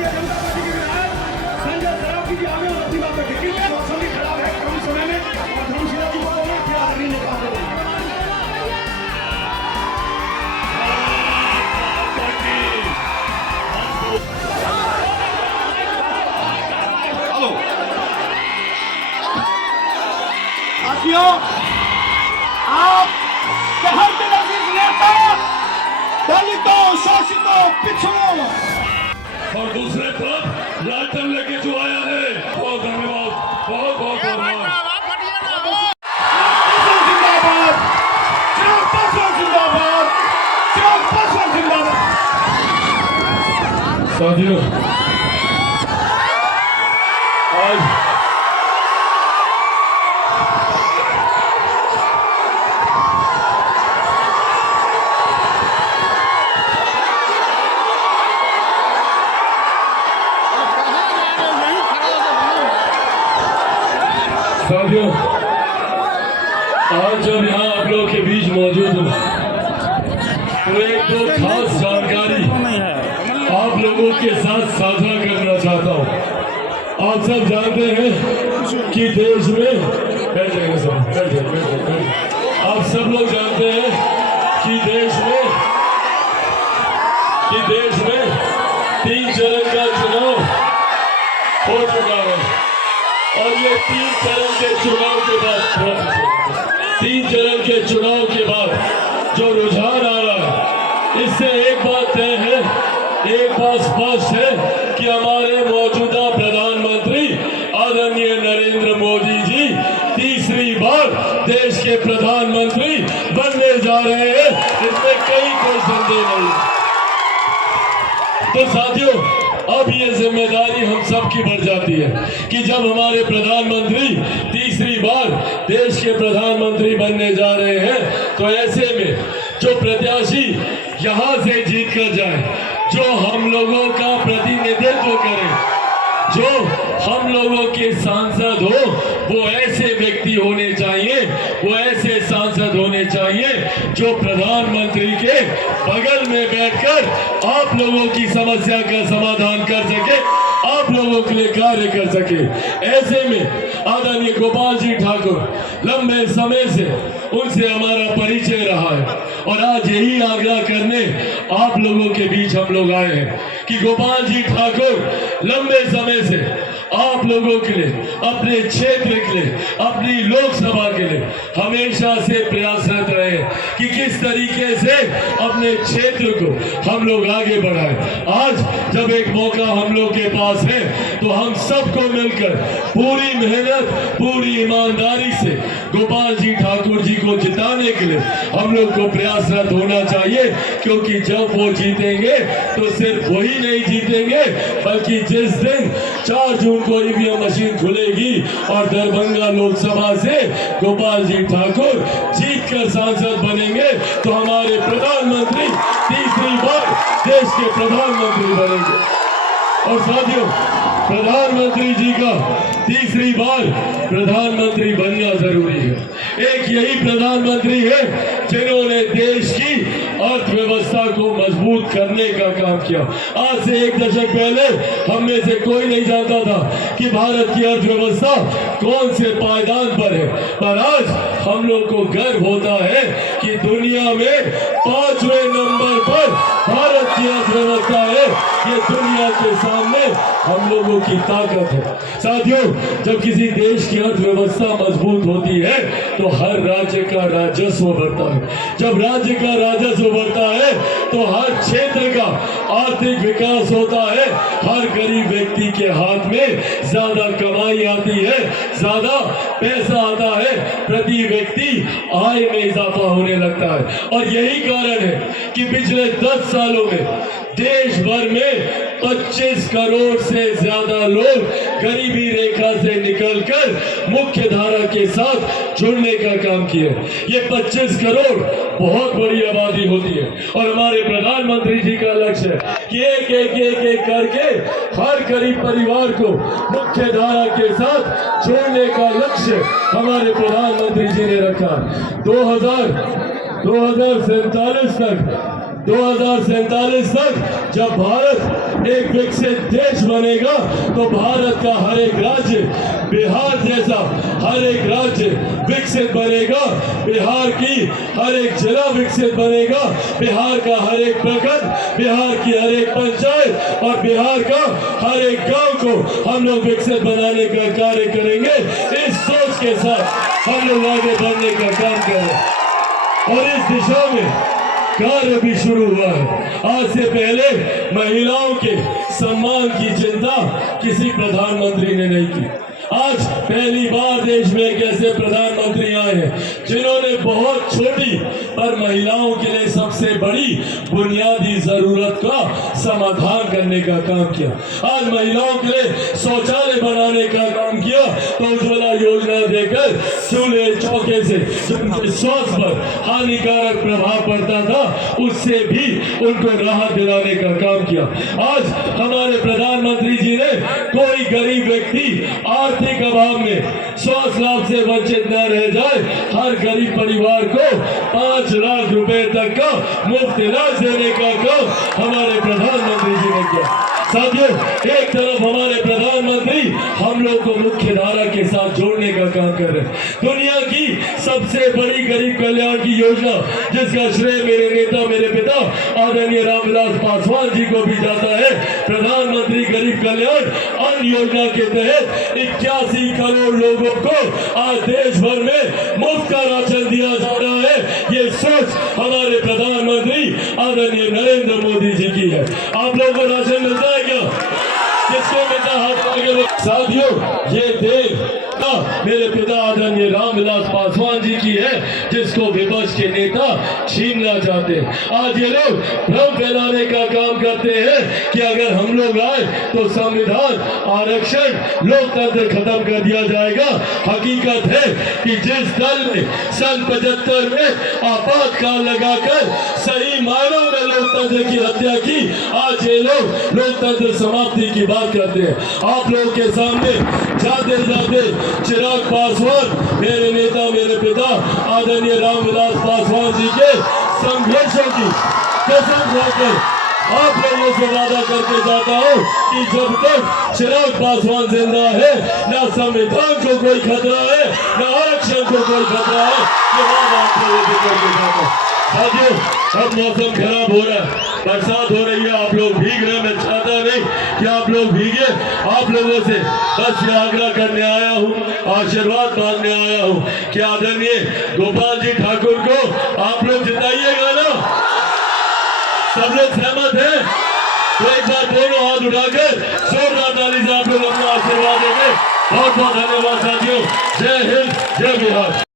Bharatiya Janata party के विधायक संजय सरावगी जी आगे और अपनी बात रखेंगे। मौसम भी खराब है कम समय में और धर्मशिला जी को बोलना फिर आगे नहीं पाते। साथियों, आप शहर के नजदीक नेता दलितों, शोषितों, पिछड़ों और दूसरे तरफ लालटेन लेके जो आया है, बहुत धन्यवाद, बहुत बहुत धन्यवाद। जिंदाबाद, जिंदाबाद, जिंदाबाद। साथियों, आज साथियों, आज जब यहाँ आप लोग के बीच मौजूद हूँ तो एक दो खास जानकारी आप लोगों के साथ साझा करना चाहता हूँ। आप सब जानते हैं कि देश में आप सब लोग जानते हैं कि देश में 3 चरण का चुनाव हो चुका है और ये 3 चरण के चुनाव के बाद जो रुझान आ रहा है, इससे एक बात तय है, एक बात स्पष्ट है कि हमारे मौजूदा प्रधानमंत्री आदरणीय नरेंद्र मोदी जी तीसरी बार देश के प्रधानमंत्री बनने जा रहे हैं, इसमें कोई संदेह नहीं। तो साथियों, अब ये जिम्मेदारी हम सब की बढ़ जाती है कि जब हमारे प्रधानमंत्री तीसरी बार देश के प्रधानमंत्री बनने जा रहे हैं, तो ऐसे में जो प्रत्याशी यहाँ से जीत कर जाए, जो हम लोगों का प्रतिनिधित्व करे, जो हम लोगों के सांसद हो, वो ऐसे व्यक्ति होने चाहिए, वो ऐसे सांसद होने चाहिए जो प्रधानमंत्री के बगल में बैठकर आप लोगों की समस्या का समाधान कर सके, आप लोगों के लिए कार्य कर सके। ऐसे में आदरणीय गोपाल जी ठाकुर, लंबे समय से उनसे हमारा परिचय रहा है और आज यही आग्रह करने आप लोगों के बीच हम लोग आए हैं कि गोपाल जी ठाकुर लंबे समय से आप लोगों के लिए, अपने क्षेत्र के लिए, अपनी लोकसभा के लिए हमेशा से प्रयासरत रहे कि किस तरीके से अपने क्षेत्र को हम लोग आगे बढ़ाएं। आज जब एक मौका हम लोग के पास है तो हम सबको मिलकर पूरी मेहनत, पूरी ईमानदारी से गोपाल जी ठाकुर जी को जिताने के लिए हम लोग को प्रयासरत होना चाहिए, क्योंकि जब वो जीतेंगे तो सिर्फ वही नहीं जीतेंगे, बल्कि जिस दिन 4 जून को ईवीएम मशीन खुलेगी और दरभंगा लोकसभा से गोपाल जी ठाकुर जीतकर सांसद बनेंगे, तो हमारे प्रधानमंत्री तीसरी बार देश के प्रधानमंत्री बनेंगे। और साथियों, प्रधानमंत्री जी का तीसरी बार प्रधानमंत्री बनना जरूरी है। एक यही प्रधानमंत्री है जिन्होंने देश की अर्थव्यवस्था को मजबूत करने का काम किया। आज से 1 दशक पहले हम में से कोई नहीं जानता था कि भारत की अर्थव्यवस्था कौन से पायदान पर है, पर आज हम लोग को गर्व होता है कि दुनिया में 5वें नंबर पर भारत की अर्थव्यवस्था है। ये दुनिया के सामने हम लोगों की ताकत है। साथियों, जब किसी देश की अर्थव्यवस्था मजबूत होती है तो हर राज्य का राजस्व बढ़ता है। जब राज्य का राजस्व बढ़ता है तो हर क्षेत्र का आर्थिक विकास होता है, हर गरीब व्यक्ति के हाथ में ज्यादा कमाई आती है, ज्यादा पैसा आता है, प्रति व्यक्ति आय में इजाफा होने लगता है। और यही कारण है कि पिछले 10 सालों में देश भर में 25 करोड़ से ज्यादा लोग गरीबी रेखा से निकलकर मुख्य धारा के साथ जुड़ने का काम किया। ये 25 करोड़ बहुत बड़ी आबादी होती है और हमारे प्रधानमंत्री जी का लक्ष्य है कि एक करके हर गरीब परिवार को मुख्य धारा के साथ जोड़ने का लक्ष्य हमारे प्रधानमंत्री जी ने रखा। 2047 तक 2047 तक जब भारत एक विकसित देश बनेगा तो भारत का हर एक राज्य बिहार जैसा हर एक राज्य विकसित बनेगा, बिहार की हर एक जिला विकसित बनेगा, बिहार का हर एक प्रखंड, बिहार की हर एक पंचायत और बिहार का हर एक गांव को हम लोग विकसित बनाने का कार्य करेंगे। इस सोच के साथ हम लोग आगे बढ़ने का काम करें और इस दिशा में कार्य भी शुरू हुआ है। आज से पहले महिलाओं के सम्मान की चिंता किसी प्रधानमंत्री ने नहीं की। आज पहली बार देश में एक ऐसे प्रधानमंत्री आए हैं जिन्होंने बहुत छोटी पर महिलाओं के लिए सबसे बड़ी बुनियादी जरूरत का समाधान करने का काम किया। आज महिलाओं के लिए शौचालय बनाने का काम किया तो उज्ज्वला योजना देकर चूल्हे चौके से उनके स्वास्थ्य पर हानिकारक प्रभाव पड़ता था उससे भी उनको राहत दिलाने का काम किया। आज हमारे प्रधानमंत्री जी ने कोई गरीब व्यक्ति आर्थिक अभाव में स्वास्थ्य लाभ से वंचित न रह जाए, हर गरीब परिवार को 5 लाख रुपए तक का मुफ्त इलाज देने का काम हमारे प्रधानमंत्री जी ने किया। साथियों, एक तरफ हमारे प्रधानमंत्री हम लोग को मुख्य धारा के साथ जोड़ने का काम कर रहे हैं। दुनिया की सबसे बड़ी गरीब कल्याण की योजना जिसका श्रेय मेरे नेता मेरे पिता आदरणीय रामविलास पासवान जी को भी जाता है, प्रधानमंत्री गरीब कल्याण अन्न योजना के तहत 81 करोड़ लोगों को आज देश भर में मुफ्त का राशन दिया जा रहा है। ये सोच हमारे प्रधानमंत्री आदरणीय नरेंद्र मोदी जी की है। आप लोगों को राशन मिलता है क्या? किसको मिलता है? हाथ आगे। साथियों, ये देश मेरे पिता आदरणीय रामविलास पासवान जी की है जिसको विपक्ष के नेता छीनना चाहते हैं। आज ये लोग भ्रम फैलाने का काम करते हैं कि अगर हम लोग आए तो संविधान आरक्षण लोकतंत्र खत्म कर दिया जाएगा। हकीकत है कि जिस दल ने सन 75 में आपातकाल लगाकर सही मायनों में लोकतंत्र की हत्या की, आज ये लोग लोकतंत्र समाप्ति की बात करते हैं। आप लोगों के सामने जाते जाते चिराग पासवान मेरे नेता मेरे पिता आदरणीय रामविलास पासवान जी के संघर्षों की कसम खाकर आप लोगों से वादा करके जाता हूँ कि जब तक चिराग पासवान जिंदा है न संविधान को कोई खतरा है न आरक्षण को कोई खतरा है। ये वादा आप लोगों से करके जाता हूँ। साथियों, अब मौसम खराब हो रहा है, बरसात हो रही है, आप लोग भीग रहे। मैं चाहता नहीं कि आप लोग भीगे। आप लोगों से बस ये आग्रह करने आया हूँ, आशीर्वाद मांगने आया हूँ कि आदरणीय गोपाल जी ठाकुर को आप लोग जिताइएगा ना? सब लोग सहमत हैं? तो एक बार दोनों हाथ उठाकर जोरदार ताली से आप लोग अपना आशीर्वाद देंगे। बहुत बहुत धन्यवाद साथियों। जय हिंद, जय बिहार।